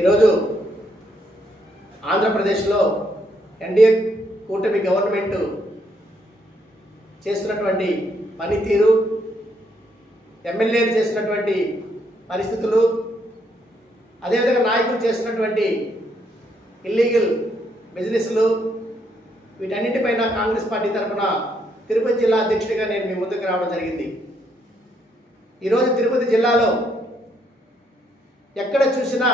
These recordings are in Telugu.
ఈరోజు ఆంధ్రప్రదేశ్లో ఎన్డీఏ కూటమి గవర్నమెంట్ చేస్తున్నటువంటి పనితీరు, ఎమ్మెల్యేలు చేస్తున్నటువంటి పరిస్థితులు, అదేవిధంగా నాయకులు చేస్తున్నటువంటి ఇల్లీగల్ బిజినెస్లు, వీటన్నిటిపైన కాంగ్రెస్ పార్టీ తరఫున తిరుపతి జిల్లా అధ్యక్షుడిగా నేను మీ ముందుకు రావడం జరిగింది. ఈరోజు తిరుపతి జిల్లాలో ఎక్కడ చూసినా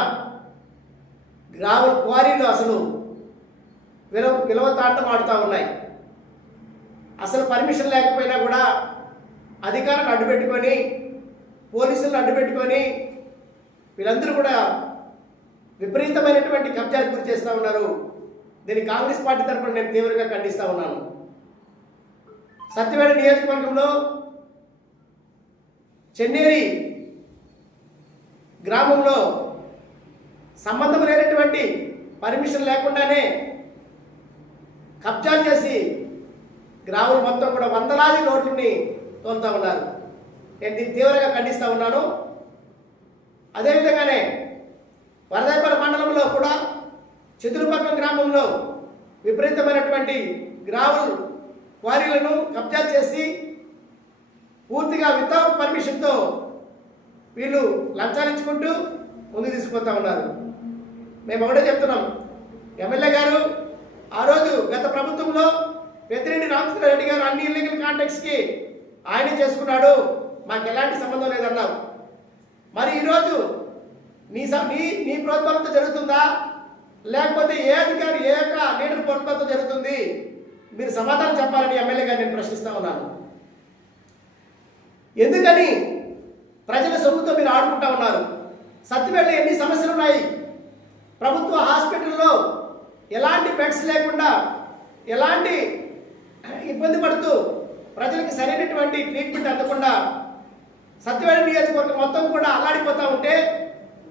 గ్రావెల్ క్వారీలు అసలు విలువతాండం ఆడుతూ ఉన్నాయి. అసలు పర్మిషన్ లేకపోయినా కూడా అధికారులను అడ్డుపెట్టుకొని, పోలీసులను అడ్డుపెట్టుకొని వీళ్ళందరూ కూడా విపరీతమైనటువంటి కబ్జాలకు గురి చేస్తూ ఉన్నారు. దీన్ని కాంగ్రెస్ పార్టీ తరఫున నేను తీవ్రంగా ఖండిస్తూ ఉన్నాను. సత్యవేడ నియోజకవర్గంలో చెన్నేరి గ్రామంలో సంబంధం లేనటువంటి పర్మిషన్ లేకుండానే కబ్జాలు చేసి గ్రామం మొత్తం కూడా వందలాది రోడ్లని తోలుతూ ఉన్నారు. నేను దీన్ని తీవ్రంగా ఖండిస్తూ ఉన్నాను. అదేవిధంగానే వరదాయపల్లి మండలంలో కూడా చతురుపక్కం గ్రామంలో విపరీతమైనటువంటి గ్రావెల్ క్వారీలను కబ్జాలు చేసి పూర్తిగా వితౌట్ పర్మిషన్తో వీళ్ళు లంచాలు ఇచ్చుకుంటూ ముందుకు తీసుకుపోతూ ఉన్నారు. మేము ఒకటే చెప్తున్నాం, ఎమ్మెల్యే గారు ఆ రోజు గత ప్రభుత్వంలో పెద్దిరెడ్డి రామచంద్రారెడ్డి గారు అన్ని ఇల్లీగల్ కాంటాక్ట్స్కి ఆయనే చేసుకున్నాడు, మాకు ఎలాంటి సంబంధం లేదన్నారు. మరి ఈరోజు నీ ప్రోత్సాహంతో జరుగుతుందా, లేకపోతే ఏ అధికారి ఏ యొక్క లీడర్ ప్రోత్సాహంతో జరుగుతుంది? మీరు సమాధానం చెప్పాలని ఎమ్మెల్యే గారు నేను ప్రశ్నిస్తూ ఉన్నాను. ఎందుకని ప్రజల సొమ్ముతో మీరు ఆడుకుంటా ఉన్నారు? సత్యవేడలో ఎన్ని సమస్యలు ఉన్నాయి? ప్రభుత్వ హాస్పిటల్లో ఎలాంటి బెడ్స్ లేకుండా, ఎలాంటి ఇబ్బంది పడుతూ ప్రజలకు సరైనటువంటి ట్రీట్మెంట్ అందకుండా సత్యవేడ నియోజకవర్గం మొత్తం కూడా అల్లాడిపోతూ ఉంటే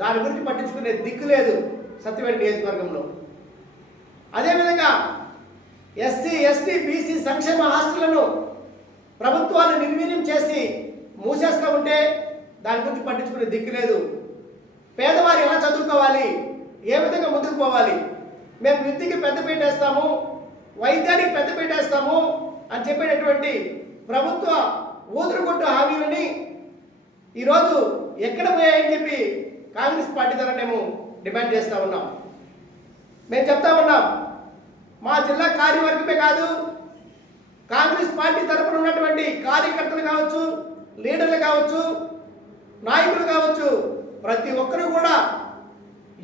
దాని గురించి పట్టించుకునే దిక్కు లేదు సత్యవేడ నియోజకవర్గంలో. అదేవిధంగా ఎస్సీ, ఎస్టీ, బీసీ సంక్షేమ హాస్టళ్లను ప్రభుత్వాలు నిర్వీర్యం చేసి మూసేస్తూ ఉంటే దాని గురించి పట్టించుకునే దిక్కు లేదు. పేదవారు ఎలా చదువుకోవాలి, ఏ విధంగా ముందుకు పోవాలి? మేము విద్యకి పెద్దపీట వేస్తాము, వైద్యానికి పెద్దపీట వేస్తాము అని చెప్పేటటువంటి ప్రభుత్వ ఊదురుగొట్టు హామీలని ఈరోజు ఎక్కడ పోయాయని చెప్పి కాంగ్రెస్ పార్టీ ద్వారా మేము డిమాండ్ చేస్తూ ఉన్నాం. మేము చెప్తా ఉన్నాం, మా జిల్లా కార్యవర్గమే కాదు, కాంగ్రెస్ పార్టీ తరఫున ఉన్నటువంటి కార్యకర్తలు కావచ్చు, లీడర్లు కావచ్చు, నాయకులు కావచ్చు, ప్రతి ఒక్కరూ కూడా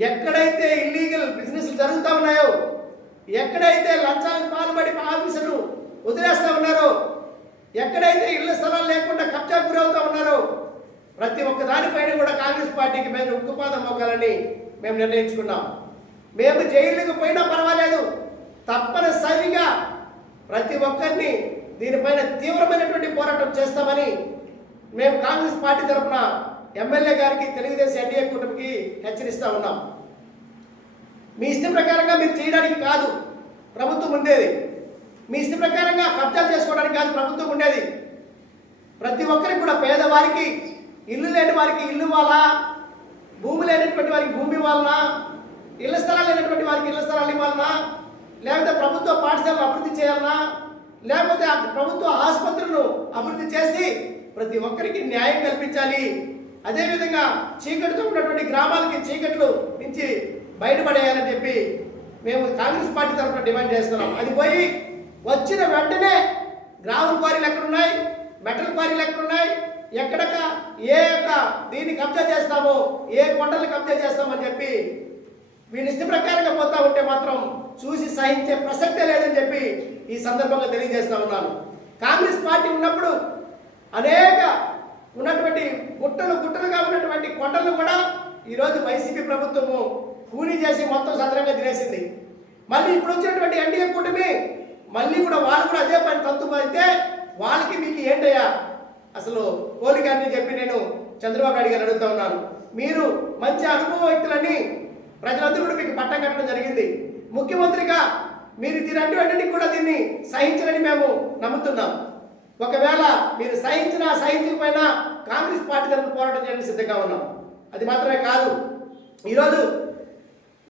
ఎక్కడైతే ఇల్లీగల్ బిజినెస్లు జరుగుతూ ఉన్నాయో, ఎక్కడైతే లంచాలకు పాల్పడి ఆఫీసులు వదిలేస్తూ ఉన్నారో, ఎక్కడైతే ఇళ్ల స్థలాలు లేకుండా కబ్జా గురవుతూ ఉన్నారో, ప్రతి ఒక్క దానిపైన కూడా కాంగ్రెస్ పార్టీకి మేము ఉక్కుపాదం మోకాలని మేము నిర్ణయించుకున్నాం. మేము జైలుకు పోయినా పర్వాలేదు, తప్పనిసరిగా ప్రతి ఒక్కరిని దీనిపైన తీవ్రమైనటువంటి పోరాటం చేస్తామని మేము కాంగ్రెస్ పార్టీ తరఫున ఎమ్మెల్యే గారికి, తెలుగుదేశం ఎన్డీఏ కూటమికి హెచ్చరిస్తూ ఉన్నాం. మీ ఇష్టం ప్రకారంగా మీరు చేయడానికి కాదు ప్రభుత్వం ఉండేది, మీ ఇష్టం ప్రకారంగా కబ్జాలు చేసుకోవడానికి కాదు ప్రభుత్వం ఉండేది. ప్రతి ఒక్కరికి కూడా పేదవారికి, ఇల్లు లేని వారికి ఇల్లు ఇవ్వాలా, భూమి లేనటువంటి వారికి భూమి ఇవ్వాలనా, ఇళ్ల స్థలాలు లేనటువంటి వారికి ఇళ్ల స్థలాలు ఇవ్వాలనా, లేకపోతే ప్రభుత్వ పాఠశాలను అభివృద్ధి చేయాలనా, లేకపోతే ప్రభుత్వ ఆసుపత్రులను అభివృద్ధి చేసి ప్రతి ఒక్కరికి న్యాయం కల్పించాలి. అదేవిధంగా చీకటితో ఉన్నటువంటి గ్రామాలకి చీకట్లు నుంచి బయటపడేయాలని చెప్పి మేము కాంగ్రెస్ పార్టీ తరఫున డిమాండ్ చేస్తున్నాం. అది పోయి వచ్చిన వెంటనే గ్రావెల్ క్వారీలు ఎక్కడున్నాయి, మెటల్ క్వారీలు ఎక్కడున్నాయి, ఎక్కడక ఏ యొక్క దీన్ని కబ్జా చేస్తామో, ఏ కొండలు కబ్జా చేస్తామని చెప్పి వీళ్ళ ఇష్ట ప్రకారంగా పోతా ఉంటే మాత్రం చూసి సహించే ప్రసక్తే లేదని చెప్పి ఈ సందర్భంగా తెలియజేస్తూ ఉన్నాను. కాంగ్రెస్ పార్టీ ఉన్నప్పుడు అనేక ఉన్నటువంటి గుట్టలుగా ఉన్నటువంటి కొండలను కూడా ఈరోజు వైసీపీ ప్రభుత్వము కూలీ చేసి మొత్తం సదరంగా తినేసింది. మళ్ళీ ఇప్పుడు వచ్చినటువంటి ఎన్డీఏ కూటమి మళ్ళీ కూడా వాళ్ళు కూడా అదే పని తంతు అయితే వాళ్ళకి మీకు ఏంటయ్యా అసలు పోలిక అని చెప్పి నేను చంద్రబాబు నాయుడు గారు అడుగుతా ఉన్నాను. మీరు మంచి అనుభవ వ్యక్తులని ప్రజలందరూ కూడా మీకు పట్టం కట్టడం జరిగింది. ముఖ్యమంత్రిగా మీరు దీన్ని కూడా దీన్ని సహించాలని మేము నమ్ముతున్నాం. ఒకవేళ మీరు సహించినా సహించకపోయినా కాంగ్రెస్ పార్టీ తరఫున పోరాటం చేయడానికి సిద్ధంగా ఉన్నాం. అది మాత్రమే కాదు, ఈరోజు